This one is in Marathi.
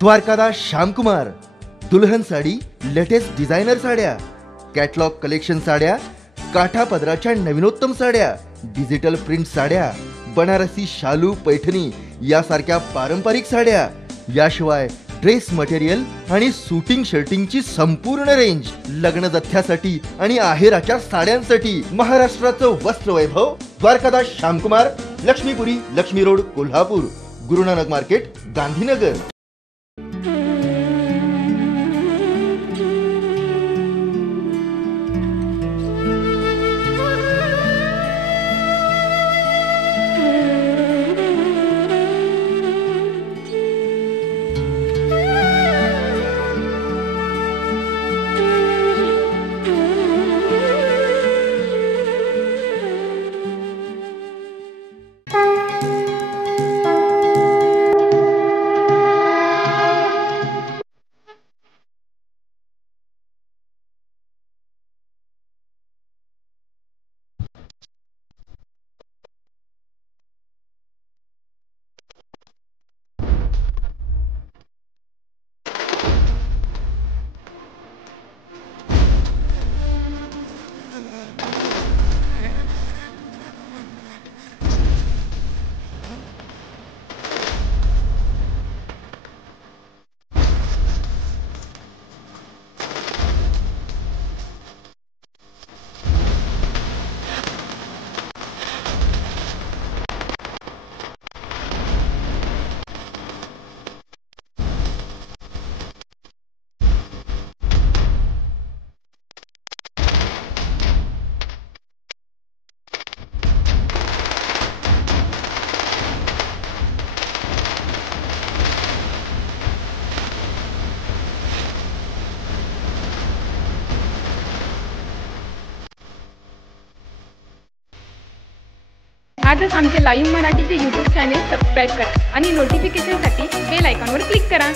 द्वारकादास श्यामकुमार, दुल्हन साडी, लेटेस्ट डिझायनर साड्या, कॅटलॉग कलेक्शन साड्या, काठा पदराच्या नवीनोत्तम साड्या, डिजिटल प्रिंट साड्या, बनारसी शालू पैठणी यासारख्या पारंपरिक साड्या, याशिवाय ड्रेस मटेरियल आणि शूटिंग शर्टिंगची संपूर्ण रेंज, लग्न जथ्यासाठी आणि आहेराच्या साड्यांसाठी महाराष्ट्राचं वस्त्र वैभव द्वारकादास श्यामकुमार, लक्ष्मीपुरी, लक्ष्मी रोड, कोल्हापूर, गुरुनानक मार्केट, गांधीनगर। आजच आमचे लाईव्ह मराठीचे YouTube चॅनेल सबस्क्राईब करा आणि नोटिफिकेशनसाठी बेल आयकॉनवर क्लिक करा।